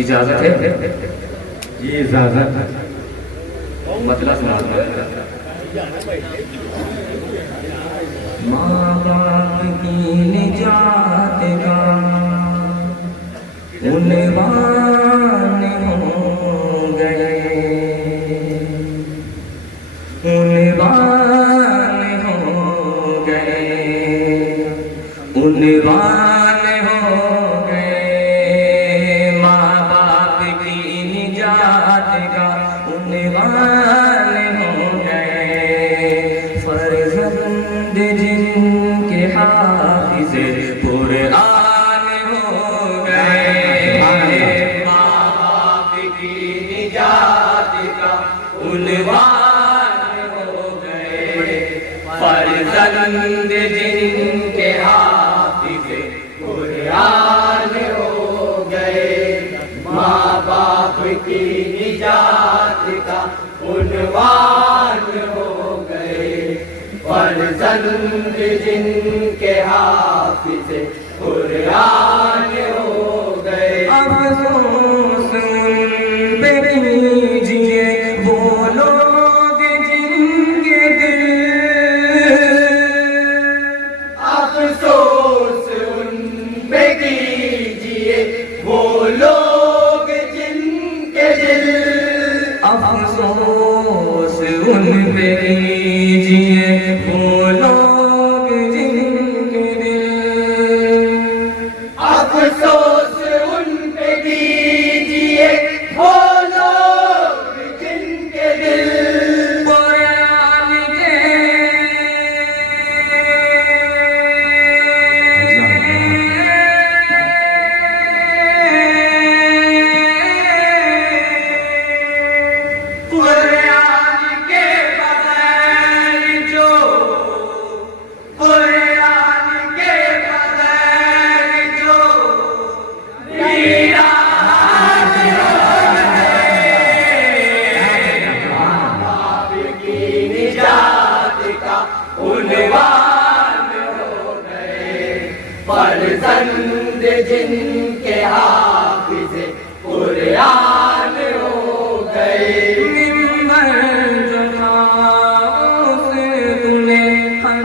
इजाजत है? ये इजाजत है। मतलब सुना माँ बाप की निजात का उन्वान हो गए, उन्वान हो गए, उन्वान हो गए। माँ बाप की निजात का उन्वान हो गए। फर्जंद जिनके हाफिज़े कुरान हो गए। माँ बाप की निजात का उन्वान हो गए। फर्जंद जिनके हाफिज़े कुरान हो गए। माँ बाप की निजात का उन्वान हो गए। फर्जंद जिनके हाफिज़े कुरान हो गए। अफ़सोस उन पे कीजिए वो लोग जिनके दिल, अफ़सोस उन पे कीजिए वो लोग जिनके दिल, अफ़सोस उन पे कीजिए वो लोग जिनके दिल, अफ़सोस उन पे कीजिए वो लोग जिनके दिल। कुरान के कुरान के बगैर जो, कुरान के बगैर जो वीरान की निजात का उन्वान हो गए। फर्जंद जिनके हाफिज़े कुरान हो गए। मिंबर जो था उसे तूने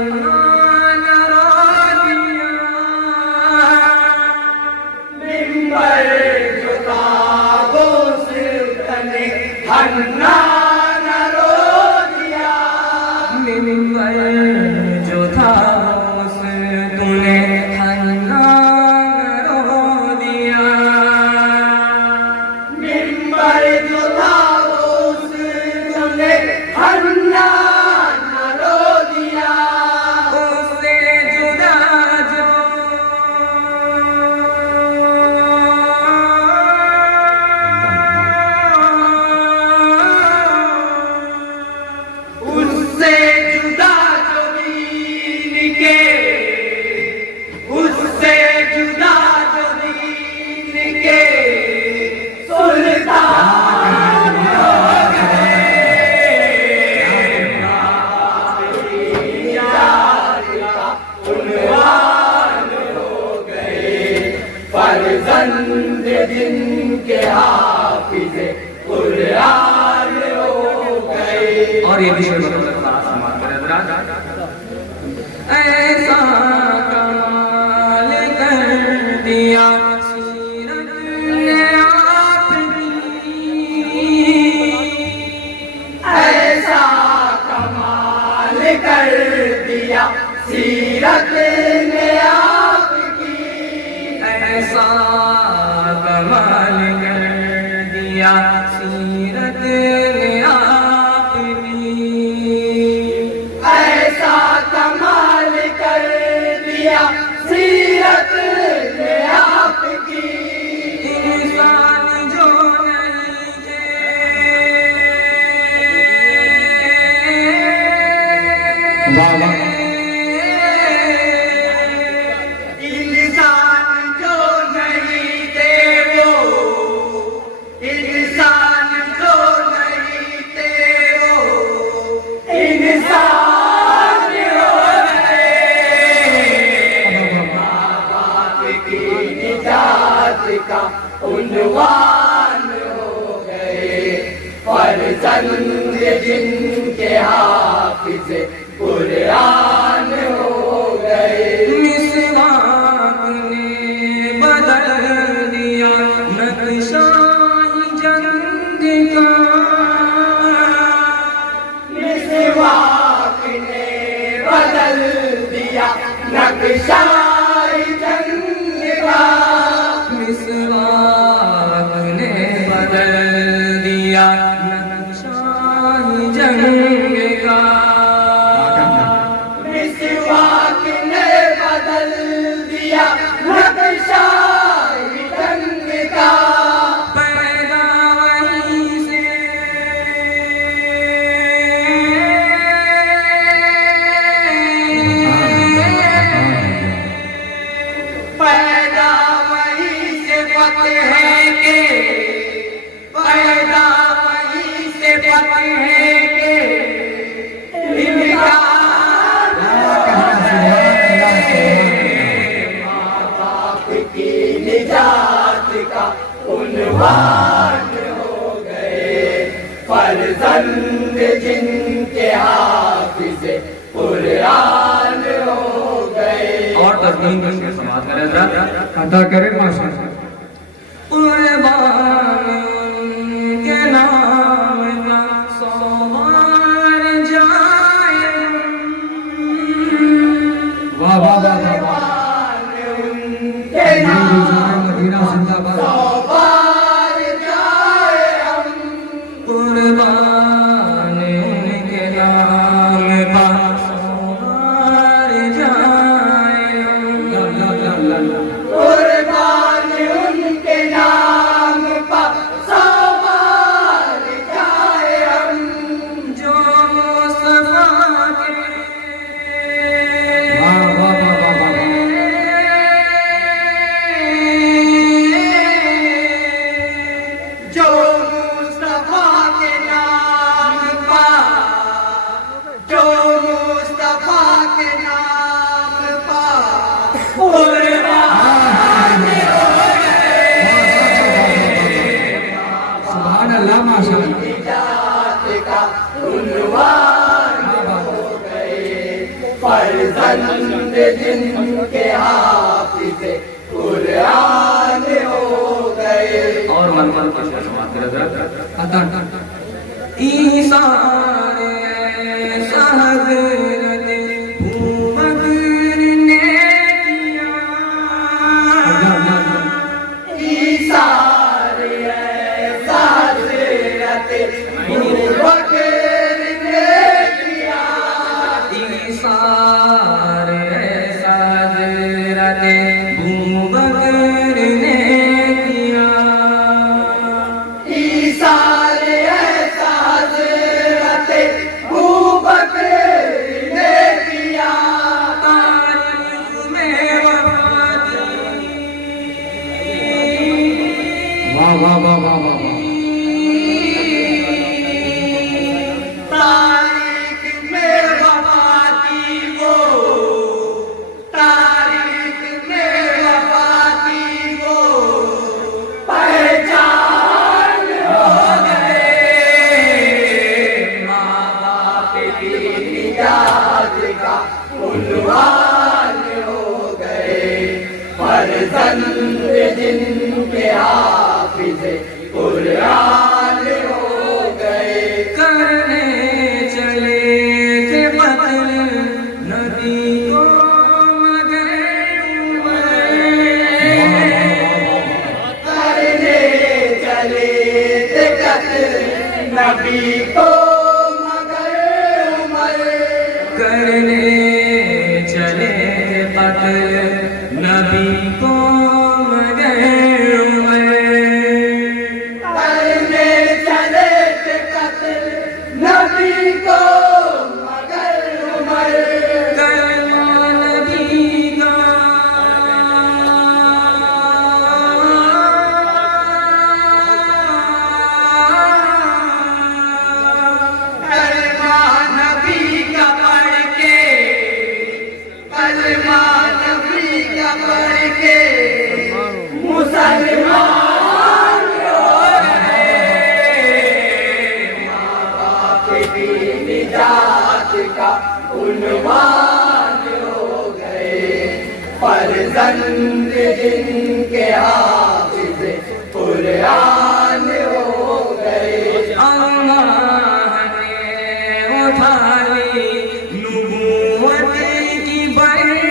हन्नान रो दिया, मिंबर जो था उसे तूने हन्नान रो दिया। मिंबर जो था उसे तूने हन्नान रो दिया। मिंबर जो था उसे तूने हन्नान रो दिया। उससे जुदा जो, उससे जुदा जो दीन के, उससे जुदा जो दीन के सुल्तान हो गए। निजात का उन्वान हो गए। फर्जंद जिनके हाफिज़े कुरान हो गए। और ये विषय ऐसा कमाल कर दिया सीरत ने आपकी, ऐसा कमाल कर दिया सीरत ने आपकी, ऐसा कमाल कर दिया सीरत ने आपकी, ऐसा कमाल कर दिया सीरत ने आपकी। इंसान जो नहीं इंसान जो नहीं थे वो इंसान का उन्वान हो गए, फर्जंद जिनके हाफिज कुरान हो गए। मिसवाक ने बदल दिया नक्शा जंग का, मिसवाक ने बदल दिया नक्शा जंग का, मिसवाक ने बदल दिया नक्शा जंग का। मिसवाक ने बदल दिया नक्शा जंग का, पैदा वहीं से पैदा वहीं से फतेह के, पैदा वहीं से फतेह के, इनका माँ बाप की निजात का उन्वान हो गए, फर्जंद जिनके हाफिज कुरान हो गए। और तस्लीम करके समाज करें जरा अदा करें माशाअल्लाह। कुर्बान के नाम का सोमार जाए, वाह वाह वाह वाह वाह। उनके नाम मदीना जिंदाबाद। सवार जाए हम, कुर्बान के नाम का सोमार जाए। कुर्बान उनके नाम पर सवार जाए हम, जो मुस्तफा के वाह वाह वाह वाह वाह वाह। जो मुस्तफा के नाम पर, जो मुस्तफा के नाम पर कुर्बान सुभान अल्लाह माशाअल्लाह। निजात का उन्वान हो गए, फर्जंद जिनके हाफिज कुरान हो गए। और मन मन को समाज करें जरा अदा ईसा सहजरत भूमगर ने किया, ईसार ऐसा हज़रत अबूबकर ने किया, ईसा सहजरत भूमगर ने किया। ईसार ऐसा हज़रत अबूबकर ने किया, तारीख में वफा वाह वाह वाह वाह वाह वाह। तारीख में वफा की वो, तारीख में वफा की वो पहचान हो गए, माँ बाप की निजात का उन्वान हो गए, फर्जंद जिनके हाफिज कुरान हो गए। करने चले थे बदल नबी को मगर करने चले थे कत्ल नबी को मगर उमर, करने चले थे बदल नबी को मगर करने चले थे कत्ल नबी को मगर उमर, कलमा नबी का जिनके हाफिज़ कुरान हो गए। अल्लाह ने उठा ली नबूवत की बरकतें,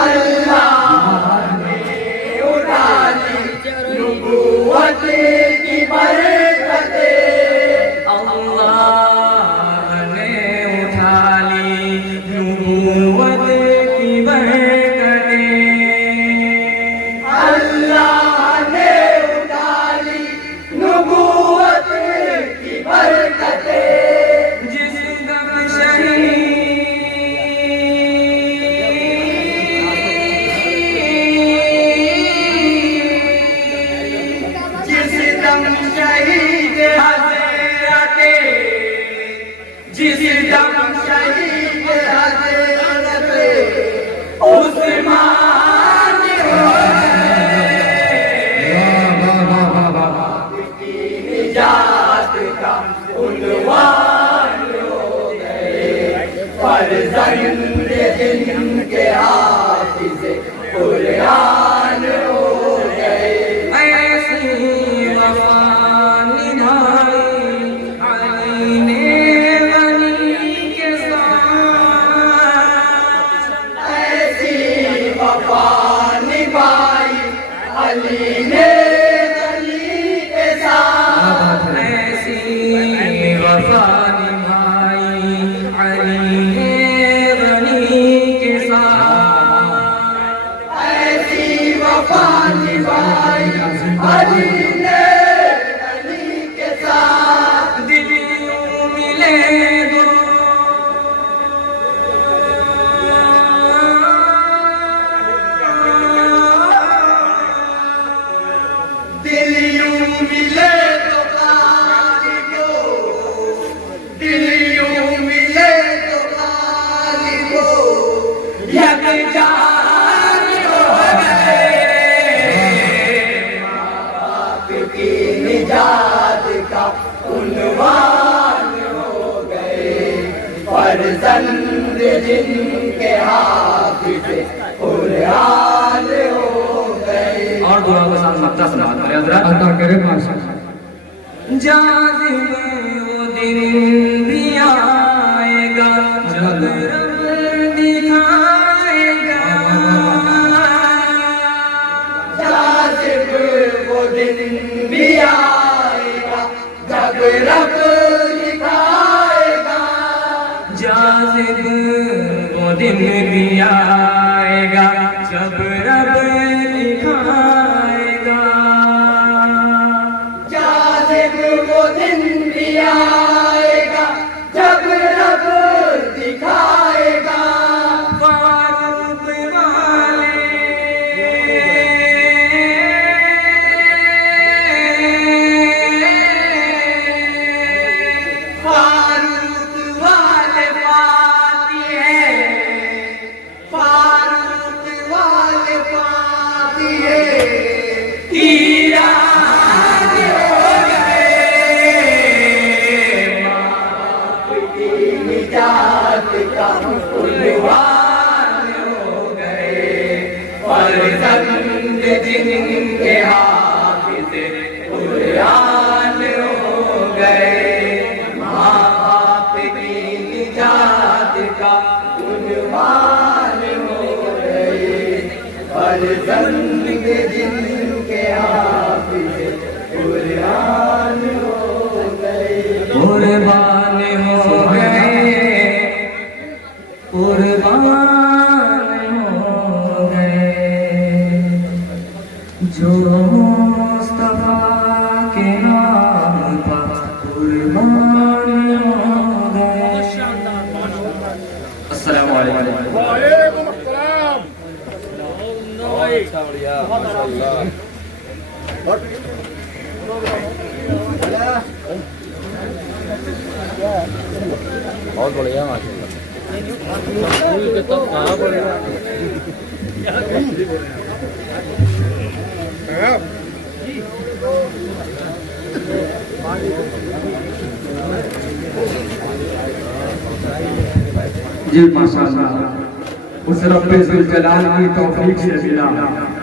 अल्लाह ने उठा ली नबूवत की बरकतें। अल्लाह ने उठा ली नबूवत की बरकतें। अल्लाह ने उठा ली नबूवत की बरकतें। जिस दम शहीद जिस दम शहीद हज़रते, जिस दम शहीद हज़रते उस्मान हो की निजात का उन्वान हो गए। फर्जंद जिनके हाफिज़ कुरान हो गए। ऐसी वफा निभाई अली ने गनी के साथ, ऐसी वफा निभाई अली ने गनी के साथ। ऐसी वफा निभाई अली ने गनी के साथ। ऐसी वफा निभाई अली ने गनी के साथ। दिल यूं मिले दो दिल यूं मिले तो गाली दो, दिल यूं मिले तो गाली दो। यकजान हो गए। माँ बाप की निजात का उन्वान हो गए। फर्जंद जिनके हाफिज़ कुरान हो गए। और दुआ के साथ मक्ता समाप्त करें हज़रत। अता करे माशाअल्लाह। जाज़िब वो दिन भी आएगा जब रब दिखाएगा। जाज़िब वो दिन भी आएगा जब रब दिखाएगा। जाज़िब वो दिन भी आएगा जब रब दिखाएगा। जाज़िब वो दिन भी आएगा जब रब दिखाएगा। फारूक वाले फारूक वाले पाती है, फारूक वाले पाती है। ईरान हो गए। माँ बाप की निजात का उन्वान हो गए। फर्जंद जिनके हाफिज़ कुरान हो गए। माँ बाप की निजात का उन्वान हो गए। फर्जंद जिनके हाफिज़ कुरान हो गए। कुर्बान हो गए, कुर्बान हो गए जो मुस्तफा के नाम पर कुर्बान हो गए। अस्सलाम वालेकुम। वालेकुम अस्सलाम। बहुत बढ़िया माशाल्लाह। तो कहाँ पड़ेगा? जी माशाअल्लाह। उस रब्बे जुल जलाल की तौफीक से मिला।